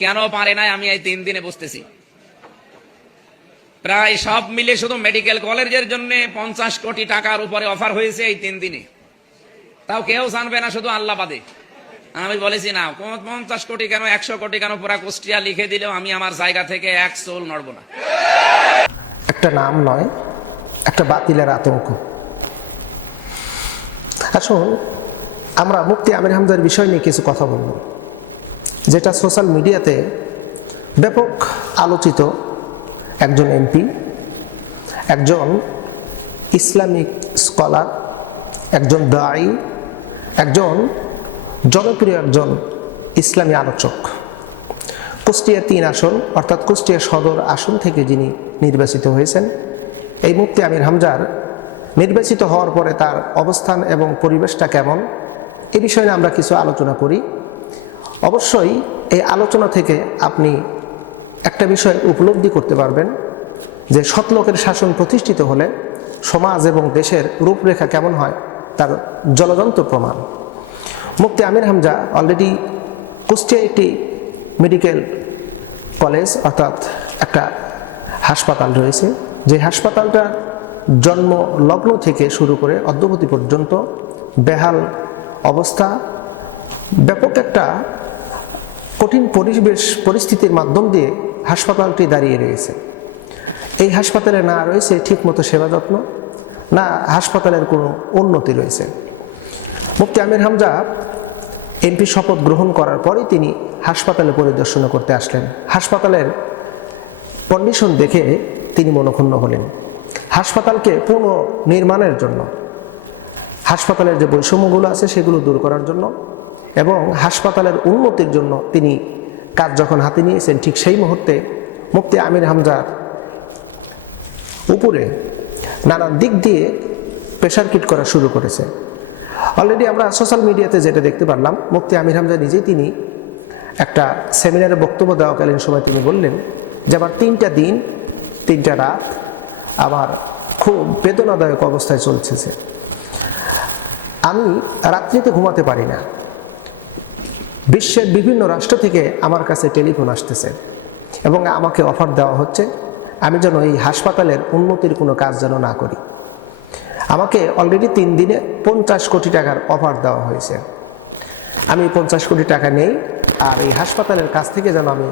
কেন পারে নাই আমি এই 3 দিনে বুঝতেছি। প্রায় সব মিলে শুধু মেডিকেল কলেজের জন্য 50 কোটি টাকার উপরে অফার হয়েছে এই 3 দিনে, তাও কেউ জানবে না, শুধু আল্লাহ বাদে। আমি বলেছি না 50 কোটি কেন 100 কোটি কেন, পুরা কুষ্টিয়া লিখে দিলেও আমি আমার জায়গা থেকে এক চুল নড়ব না। একটা নাম নয়, একটা বাতিলের আতঙ্ক। আসুন আমরা মুফতি আমির হামজার বিষয় নিয়ে কিছু কথা বলব, যেটা সোশ্যাল মিডিয়াতে ব্যাপক আলোচিত। একজন এমপি, একজন ইসলামিক স্কলার, একজন দায়ী, একজন জনপ্রিয় একজন ইসলামী আলোচক, কুষ্টিয়া 3 আসন অর্থাৎ কুষ্টিয়া সদর আসন থেকে যিনি নির্বাচিত হয়েছেন, এই মুফতি আমির হামজার নির্বাচিত হওয়ার পরে তার অবস্থান এবং পরিবেশটা কেমন, এ বিষয়ে আমরা কিছু আলোচনা করি। অবশ্যই এই আলোচনা থেকে আপনি একটা বিষয় উপলব্ধি করতে পারবেন যে সৎ লোকের শাসন প্রতিষ্ঠিত হলে সমাজ এবং দেশের রূপরেখা কেমন হয় তার জ্বলজ্বন্ত প্রমাণ। মুফতি আমির হামজা অলরেডি কুষ্টিয়ায় একটি মেডিকেল কলেজ অর্থাৎ একটা হাসপাতাল রয়েছে, যে হাসপাতালটা জন্ম লগ্ন থেকে শুরু করে অদ্যাবধি পর্যন্ত বেহাল অবস্থা, ব্যাপক একটা কঠিন পরিস্থিতির মাধ্যম দিয়ে হাসপাতালটি দাঁড়িয়ে রয়েছে। এই হাসপাতালে না রয়েছে ঠিকমতো সেবা যত্ন, না হাসপাতালের কোনো উন্নতি রয়েছে। মুফতি আমির হামজা এমপি শপথ গ্রহণ করার পরই তিনি হাসপাতালে পরিদর্শন করতে আসলেন। হাসপাতালের কন্ডিশন দেখে তিনি মনক্ষুণ্ণ হলেন। হাসপাতালকে পুনর্নির্মাণের জন্য, হাসপাতালের যে বৈষম্যগুলো আছে সেগুলো দূর করার জন্য এবং হাসপাতালের উন্নতির জন্য তিনি কাজ যখন হাতে নিয়েছেন, ঠিক সেই মুহূর্তে মুফতি আমির হামজার উপরে নানান দিক দিয়ে প্রেশার কিট করা শুরু করেছে। অলরেডি আমরা সোশ্যাল মিডিয়াতে যেটা দেখতে পারলাম, মুফতি আমির হামজা নিজেই তিনি একটা সেমিনারে বক্তব্য দেওয়াকালীন সময় তিনি বললেন যে আমার 3টা দিন 3টা রাত আমার খুব বেদনাদায়ক অবস্থায় চলছে। আমি রাত্রিতে ঘুমাতে পারি না। বিশ্বের বিভিন্ন রাষ্ট্র থেকে আমার কাছে টেলিফোন আসতেছে এবং আমাকে অফার দেওয়া হচ্ছে আমি যেন এই হাসপাতালের উন্নতির কোনো কাজ যেন না করি। আমাকে অলরেডি 3 দিনে 50 কোটি টাকার অফার দেওয়া হয়েছে। আমি 50 কোটি টাকা নেই আর এই হাসপাতালের কাছ থেকে যেন আমি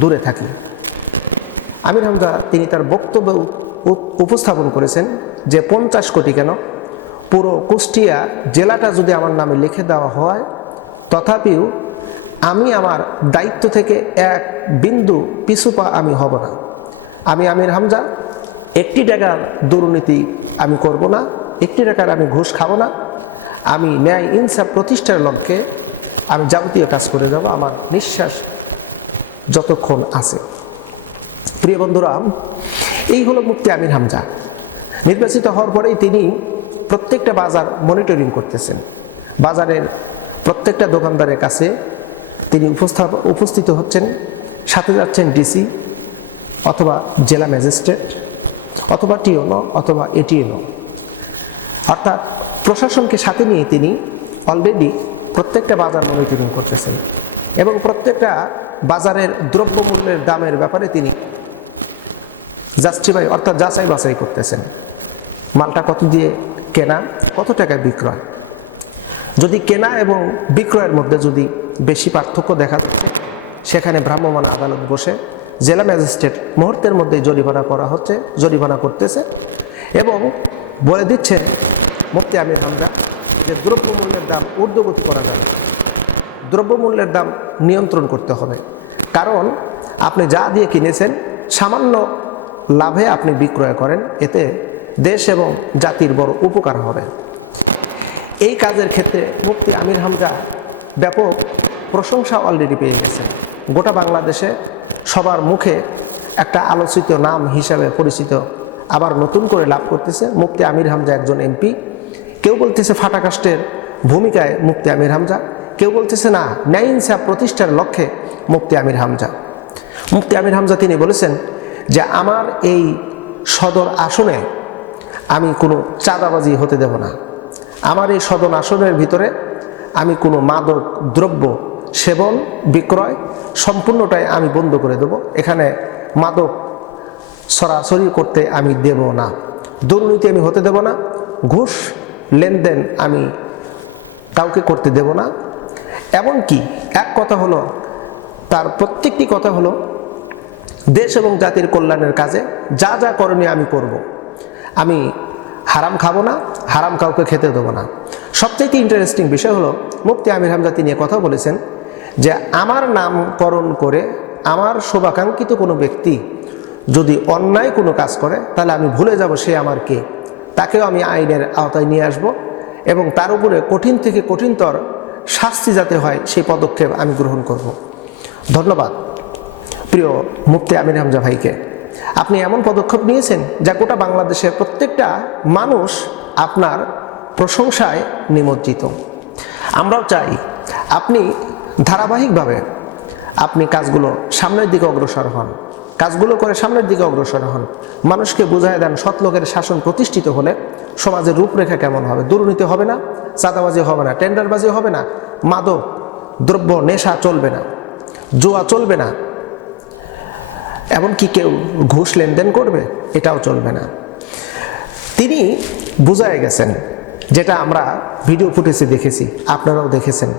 দূরে থাকি। আমির হামজা তিনি তার বক্তব্য উপস্থাপন করেছেন যে 50 কোটি কেন, পুরো কুষ্টিয়া জেলাটা যদি আমার নামে লিখে দেওয়া হয় তথাপিও আমি আমার দায়িত্ব থেকে এক বিন্দু পিছু পা আমি হব না। আমি আমির হামজা 1 টাকার দুর্নীতি আমি করব না, 1 টাকার আমি ঘুষ খাবো না। আমি ন্যায় ইনসাফ প্রতিষ্ঠার লক্ষ্যে আমি যাবতীয় কাজ করে যাব আমার নিঃশ্বাস যতক্ষণ আছে। প্রিয় বন্ধুরা, এই হলো মুফতি আমির হামজা। নির্বাচিত হওয়ার পরেই তিনি প্রত্যেকটা বাজার মনিটরিং করতেছেন। বাজারের প্রত্যেকটা দোকানদারের কাছে তিনি উপস্থিত হচ্ছেন, সাথে যাচ্ছেন ডিসি অথবা জেলা ম্যাজিস্ট্রেট অথবা টিওনো অথবা এটিএনও, অর্থাৎ প্রশাসনকে সাথে নিয়ে তিনি অলরেডি প্রত্যেকটা বাজার মনিটরিং করতেছেন এবং প্রত্যেকটা বাজারের দ্রব্যমূল্যের দামের ব্যাপারে তিনি জাস্টিফাই অর্থাৎ যাচাই বাছাই করতেছেন। মালটা কত দিয়ে কেনা, কত টাকায় বিক্রয়। যদি কেনা এবং বিক্রয়ের মধ্যে যদি বেশি পার্থক্য দেখা যাচ্ছে, সেখানে ভ্রাম্যমাণ আদালত বসে জেলা ম্যাজিস্ট্রেট মুহূর্তের মধ্যে জরিমানা করতেছে এবং বলে দিচ্ছেন মুফতি আমির হামজা যে দ্রব্যমূল্যের দাম ঊর্ধ্বগতি করা যাবে, দ্রব্যমূল্যের দাম নিয়ন্ত্রণ করতে হবে। কারণ আপনি যা দিয়ে কিনেছেন সামান্য লাভে আপনি বিক্রয় করেন, এতে দেশ এবং জাতির বড় উপকার হবে। এই কাজের ক্ষেত্রে মুফতি আমির হামজা ব্যাপক প্রশংসা অলরেডি পেয়ে গেছেন। গোটা বাংলাদেশে সবার মুখে একটা আলোচিত নাম হিসাবে পরিচিত আবার নতুন করে লাভ করতেছে মুফতি আমির হামজা একজন এমপি। কেউ বলতেছে ফাটাকাষ্টের ভূমিকায় মুফতি আমির হামজা, কেউ বলতেছে না ন্যায় ইনসাফ প্রতিষ্ঠার লক্ষ্যে মুফতি আমির হামজা। মুফতি আমির হামজা তিনি বলেছেন যে আমার এই সদর আসনে আমি কোনো চাঁদাবাজি হতে দেব না। আমার এই সদর আসনের ভিতরে আমি কোনো মাদক দ্রব্য সেবন বিক্রয় সম্পূর্ণটাই আমি বন্ধ করে দেব। এখানে মাদক সরাসরি করতে আমি দেব না, দুর্নীতি আমি হতে দেব না, ঘুষ লেনদেন আমি কাউকে করতে দেব না। এমনকি এক কথা হলো, তার প্রত্যেকটি কথা হলো দেশ এবং জাতির কল্যাণের কাজে যা যা করণীয় আমি করব। আমি হারাম খাবো না, হারাম কাউকে খেতে দেবো না। সবচেয়ে ইন্টারেস্টিং বিষয় হলো মুফতি আমির হামজা তিনি কথা বলেছেন যে আমার নামকরণ করে আমার শুভাকাঙ্ক্ষিত কোনো ব্যক্তি যদি অন্যায় কোনো কাজ করে তাহলে আমি ভুলে যাব সে আমার কে, তাকেও আমি আইনের আওতায় নিয়ে আসব এবং তার উপরে কঠিন থেকে কঠিনতর শাস্তি যাতে হয় সেই পদক্ষেপ আমি গ্রহণ করব। ধন্যবাদ প্রিয় মুফতি আমির হামজা ভাইকে, আপনি এমন পদক্ষেপ নিয়েছেন যা গোটা বাংলাদেশের প্রত্যেকটা মানুষ আপনার প্রশংসায় নিমজ্জিত। আমরাও চাই আপনি ধারাবাহিকভাবে আপনি কাজগুলো সামনের দিকে অগ্রসর হন, কাজগুলো করে সামনের দিকে অগ্রসর হন, মানুষকে বুঝায় দেন সৎ লোকের শাসন প্রতিষ্ঠিত হলে সমাজের রূপরেখা কেমন হবে। দুর্নীতি হবে না, চাঁদাবাজি হবে না, টেন্ডারবাজি হবে না, মাদক দ্রব্য নেশা চলবে না, জুয়া চলবে না, এমনকি কেউ ঘুষ লেনদেন করবে এটাও চলবে না। তিনি বুঝায় গেছেন, যেটা আমরা ভিডিও ফুটেজে দেখেছি, আপনারাও দেখেছেন।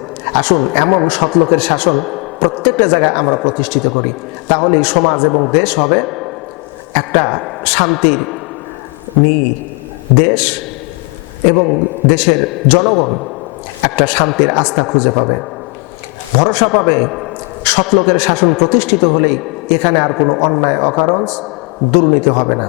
আসুন এমন সৎ লোকের শাসন প্রত্যেকটা জায়গায় আমরা প্রতিষ্ঠিত করি, তাহলেই সমাজ এবং দেশ হবে একটা শান্তির নীড়। দেশ এবং দেশের জনগণ একটা শান্তির আস্থা খুঁজে পাবে, ভরসা পাবে। সৎ লোকের শাসন প্রতিষ্ঠিত হলেই এখানে আর কোনো অন্যায় অকারণ দুর্নীতি হবে না।